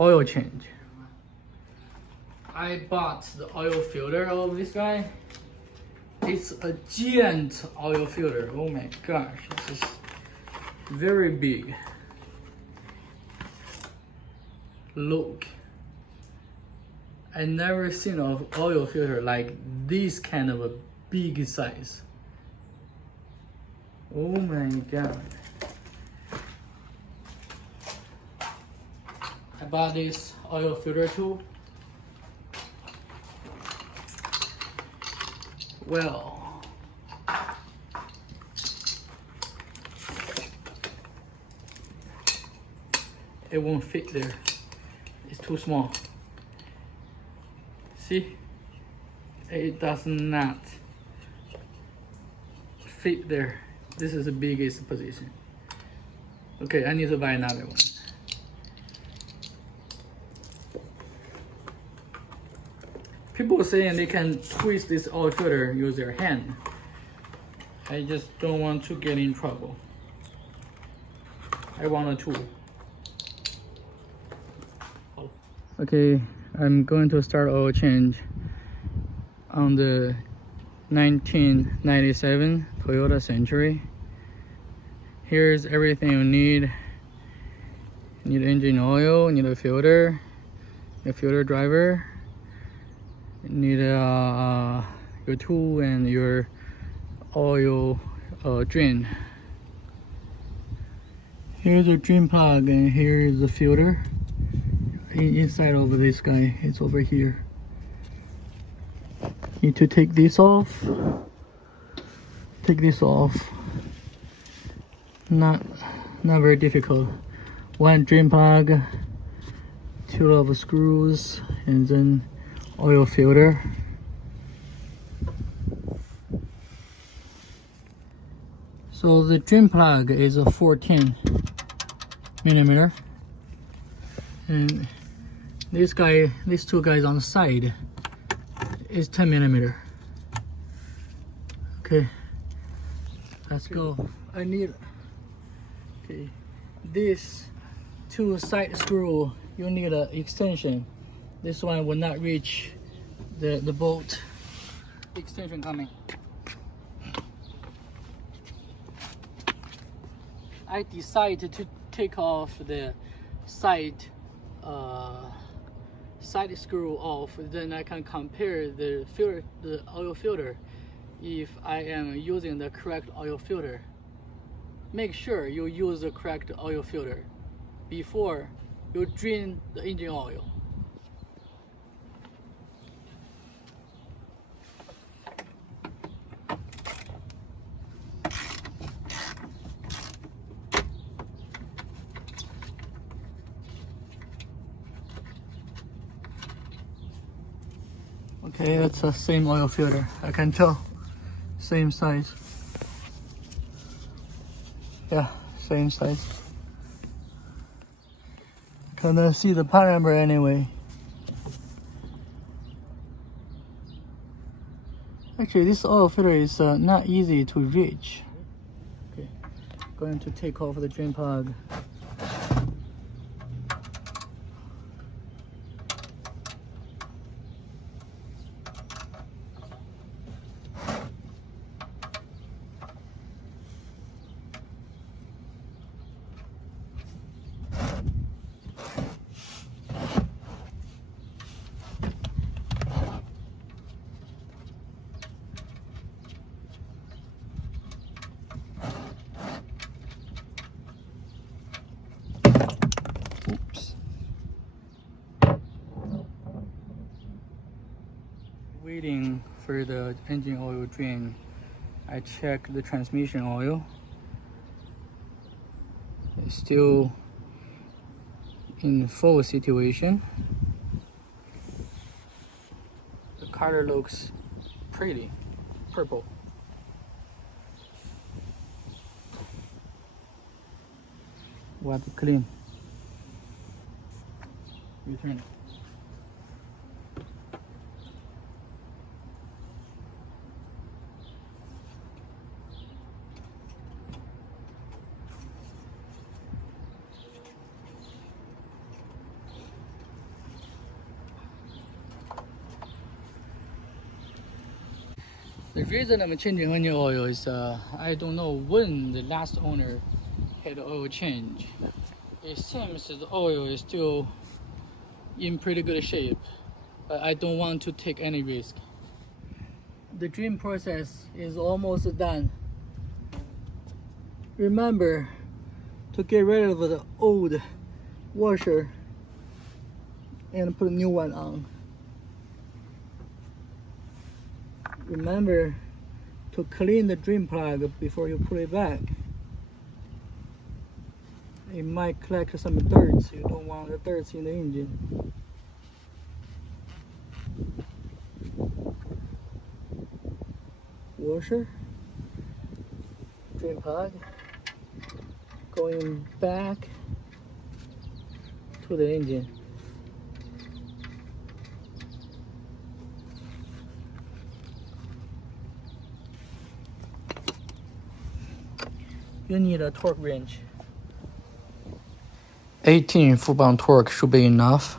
oil change. I bought the oil filter of this guy. It's a giant oil filter. Oh my gosh, this is very big. Look, I never seen an oil filter like this kind of a big size. Oh my god. I bought this oil filter too. Well, it won't fit there. It's too small. See? It does not fit there. This is the biggest position. Okay, I need to buy another one. People saying they can twist this oil filter use their hand. I just don't want to get in trouble. I want a tool. Okay, I'm going to start oil change on the 1997 Toyota Century. Here's everything you need. You need engine oil, you need a filter driver, you need your tool and your oil drain. Here's a drain plug and here is the filter. Inside of this guy, it's over here. Need to take this off. Take this off. Not very difficult. One drain plug, 2 of screws, and then oil filter. So the drain plug is a 14 millimeter, and these two guys on the side is 10 millimeter. Okay, let's go. I need, okay, this 2 side screw, you need an extension. This one will not reach the bolt. Extension coming. I decided to take off the side screw off, then I can compare the oil filter if I am using the correct oil filter. Make sure you use the correct oil filter before you drain the engine oil. Okay, that's the same oil filter. I can tell. Same size. Yeah, same size. Can see the part number anyway. Actually, this oil filter is not easy to reach. Okay, going to take off the drain plug. Waiting for the engine oil drain, I check the transmission oil. It's still in full situation. The color looks pretty, purple. Wipe it clean. Return it. The reason I'm changing engine oil is I don't know when the last owner had oil change. It seems the oil is still in pretty good shape, but I don't want to take any risk. The drain process is almost done. Remember to get rid of the old washer and put a new one on. Remember to clean the drain plug before you put it back. It might collect some dirt. You don't want the dirt in the engine. Washer, drain plug, going back to the engine. You need a torque wrench. 18 foot-pound torque should be enough.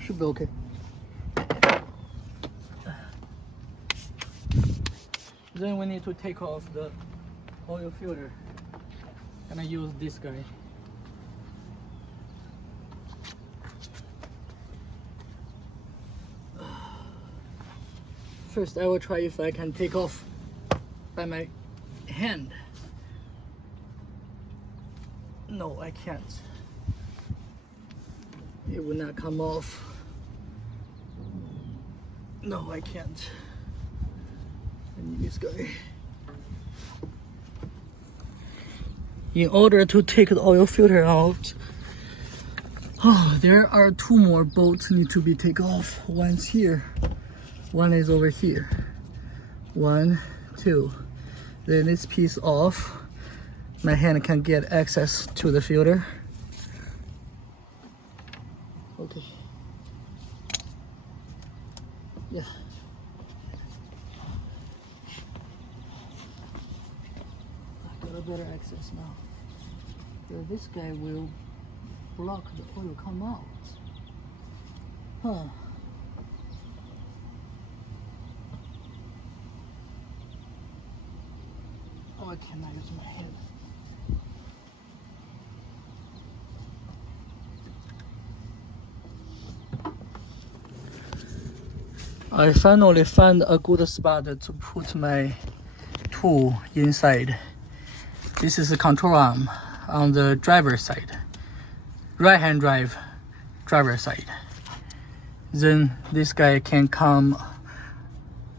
Should be okay. Then we need to take off the oil filter. And I use this guy. First, I will try if I can take off by my hand. No, I can't. It will not come off. No, I can't. I need this guy. In order to take the oil filter out, there are two more bolts need to be taken off. One's here, one is over here. 1, 2. Then this piece off. My hand can get access to the filter. Okay. Yeah. I got a better access now. So this guy will block the oil come out. Huh. Oh, I cannot use my hand. I finally found a good spot to put my tool inside. This is the control arm on the driver's side, right-hand driver side. Then this guy can come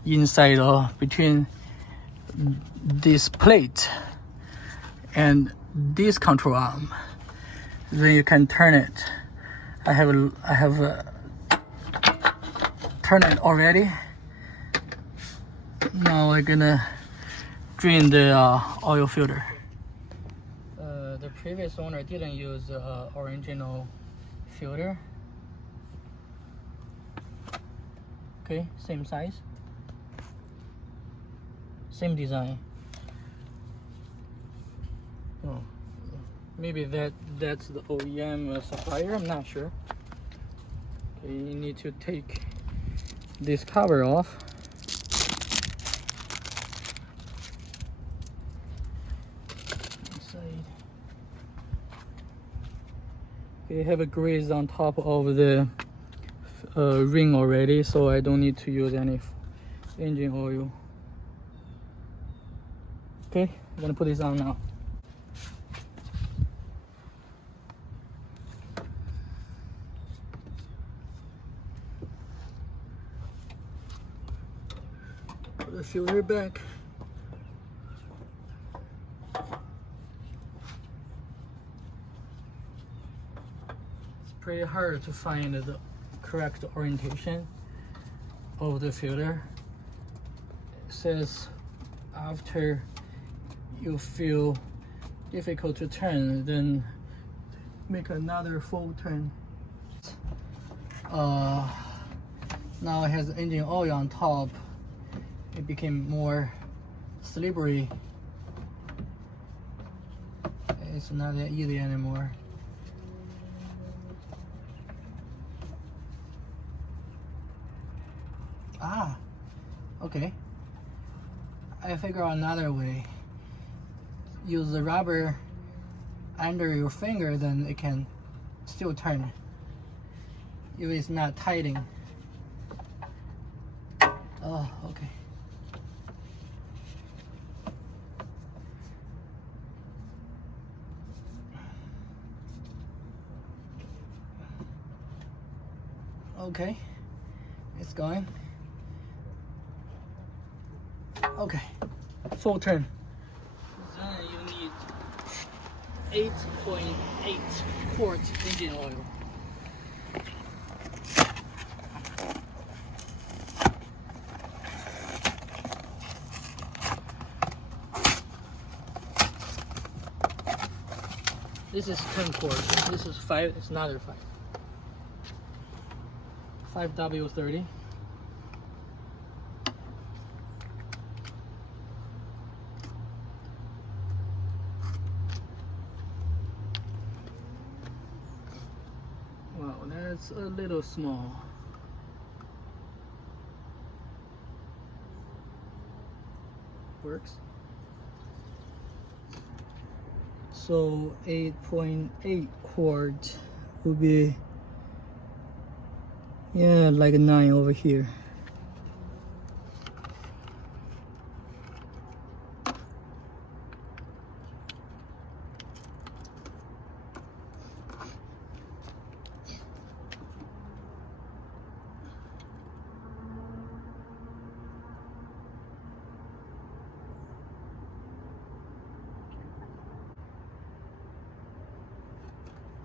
inside or between this plate and this control arm. Then you can turn it. I have turned it already. Now we're gonna drain the oil filter. The previous owner didn't use original filter. Okay, same size, same design. Oh, maybe that's the OEM supplier, I'm not sure. Okay, you need to take this cover off. Inside. Okay, have a grease on top of the ring already, so I don't need to use any engine oil. Okay, I'm gonna put this on now. Put the filter back. It's pretty hard to find the correct orientation of the filter. It says after you feel difficult to turn, then make another full turn. Now it has engine oil on top. It became more slippery. It's not that easy anymore. Okay. I figure out another way. Use the rubber under your finger, then it can still turn if it's not tightening. Oh, okay. Okay, it's going. Okay, full turn. Then you need 8.8 quart engine oil. This is 10 quart. This is 5. It's another 5. 5W30. Wow, that's a little small. Works. So 8.8 quart would be, yeah, like 9 over here.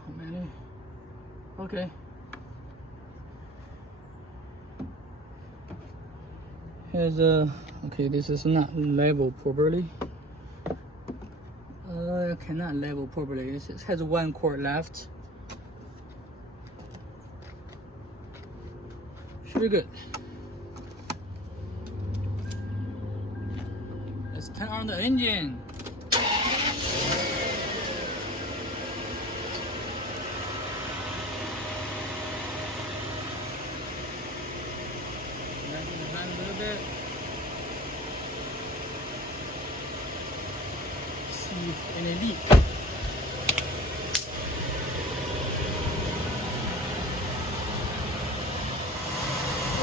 How many? Okay. Has a, okay, this is not level properly. Cannot level properly. It has 1 quart left. Should be good. Let's turn on the engine. A little bit. See if any leak.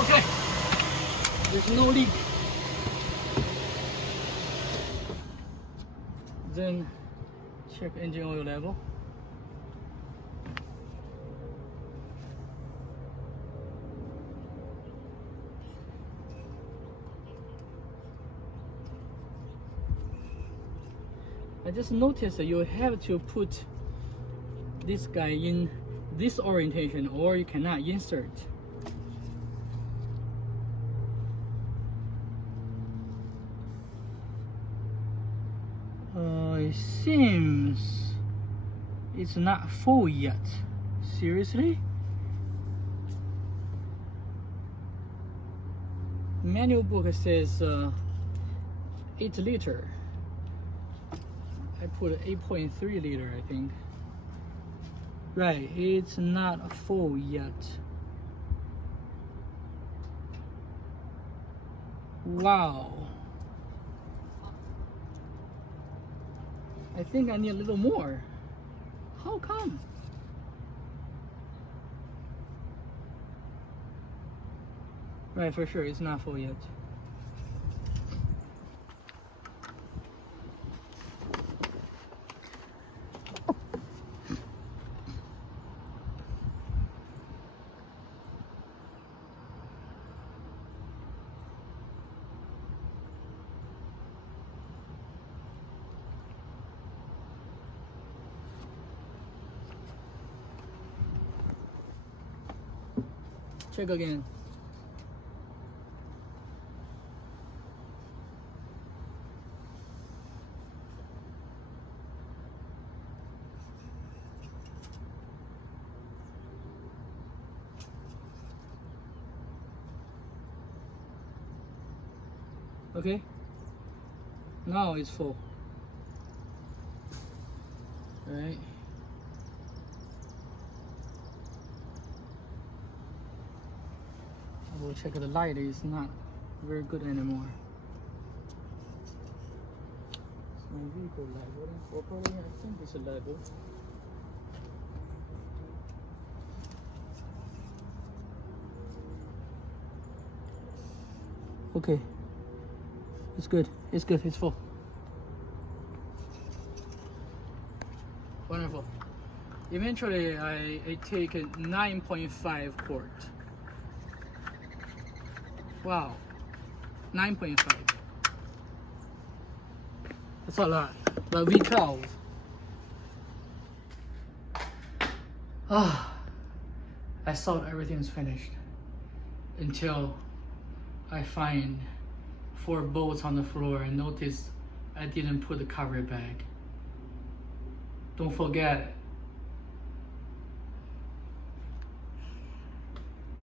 Okay, there's no leak. Then check engine oil level. I just noticed that you have to put this guy in this orientation or you cannot insert. It seems it's not full yet. Seriously? Manual book says 8 liter. I put 8.3 liter, I think. Right, it's not full yet. Wow. I think I need a little more. How come? Right, for sure, it's not full yet. Check again. Okay, now it's full. All right. I will check the light is not very good anymore. It's my vehicle leveling properly. I think it's level. Okay, it's good. It's good. It's full. Wonderful. Eventually, I take a 9.5 quart. Wow, 9.5. That's a lot. The V12. I thought everything's finished until I find 4 bolts on the floor and notice I didn't put the cover back. Don't forget,